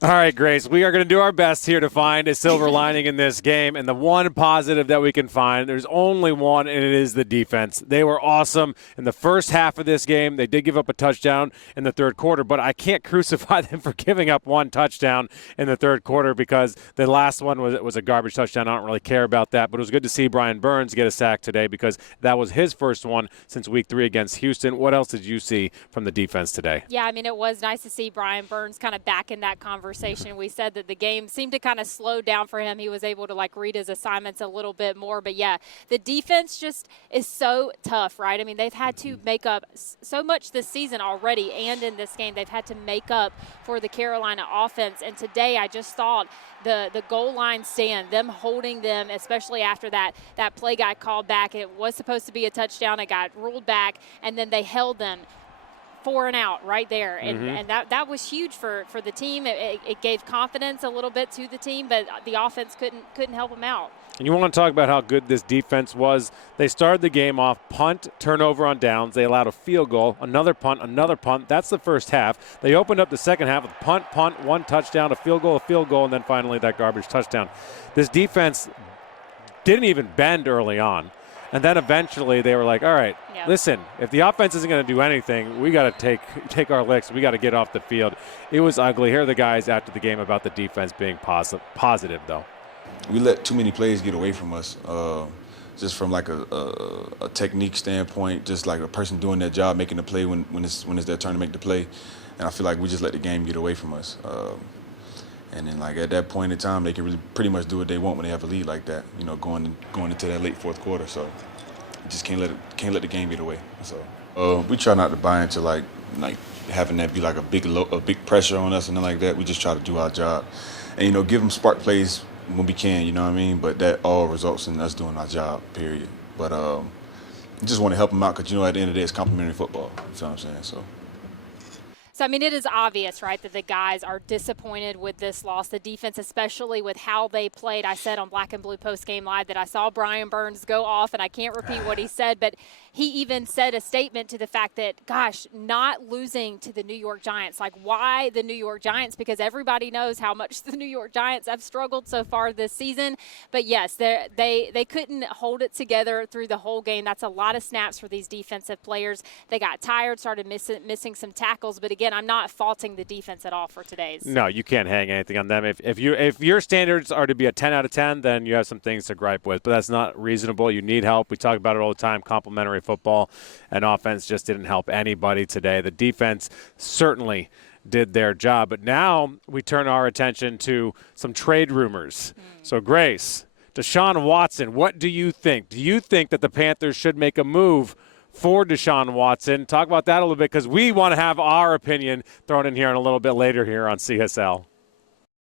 All right, Grace, we are going to do our best here to find a silver lining in this game. And the one positive that we can find, there's only one, and it is the defense. They were awesome in the first half of this game. They did give up a touchdown in the third quarter, but I can't crucify them for giving up one touchdown in the third quarter because the last one was a garbage touchdown. I don't really care about that, but it was good to see Brian Burns get a sack today because that was his first one since week 3 against Houston. What else did you see from the defense today? Yeah, I mean, it was nice to see Brian Burns kind of back in that conversation. We said that the game seemed to kind of slow down for him. He was able to read his assignments a little bit more. But yeah, the defense just is so tough, right? I mean, they've had to make up so much this season already, and in this game, they've had to make up for the Carolina offense. And today, I just thought the goal line stand, them holding them, especially after that play got called back. It was supposed to be a touchdown. It got ruled back, and then they held them 4 and out right there, and that was huge for the team. It gave confidence a little bit to the team, but the offense couldn't help them out. And you want to talk about how good this defense was. They started the game off punt, turnover on downs. They allowed a field goal, another punt, another punt. That's the first half. They opened up the second half with punt, one touchdown, a field goal, and then finally that garbage touchdown. This defense didn't even bend early on. And then eventually they were like, all right, listen, if the offense isn't going to do anything, we got to take our licks. We got to get off the field. It was ugly. Here are the guys after the game about the defense being positive, though. We let too many plays get away from us, just from a technique standpoint, just like a person doing their job, making the play when it's their turn to make the play. And I feel like we just let the game get away from us. And then, at that point in time, they can really pretty much do what they want when they have a lead like that, going into that late fourth quarter. So you just can't let the game get away. So we try not to buy into like having that be like a big pressure on us and nothing like that. We just try to do our job and give them spark plays when we can. You know what I mean? But that all results in us doing our job. Period. But we just want to help them out because at the end of the day, it's complimentary football. You know what I'm saying? So, I mean, it is obvious, right, that the guys are disappointed with this loss. The defense, especially with how they played. I said on Black and Blue Post Game Live that I saw Brian Burns go off, and I can't repeat what he said, but he even said a statement to the fact that, gosh, not losing to the New York Giants. Like, why the New York Giants? Because everybody knows how much the New York Giants have struggled so far this season. But, yes, they couldn't hold it together through the whole game. That's a lot of snaps for these defensive players. They got tired, started missing some tackles. But, again, I'm not faulting the defense at all for today's. No, you can't hang anything on them. If your standards are to be a 10 out of 10, then you have some things to gripe with. But that's not reasonable. You need help. We talk about it all the time. Complementary football and offense just didn't help anybody today. The defense certainly did their job. But now we turn our attention to some trade rumors. So, Grace, Deshaun Watson, what do you think? Do you think that the Panthers should make a move for Deshaun Watson? Talk about that a little bit because we want to have our opinion thrown in here a little bit later here on CSL.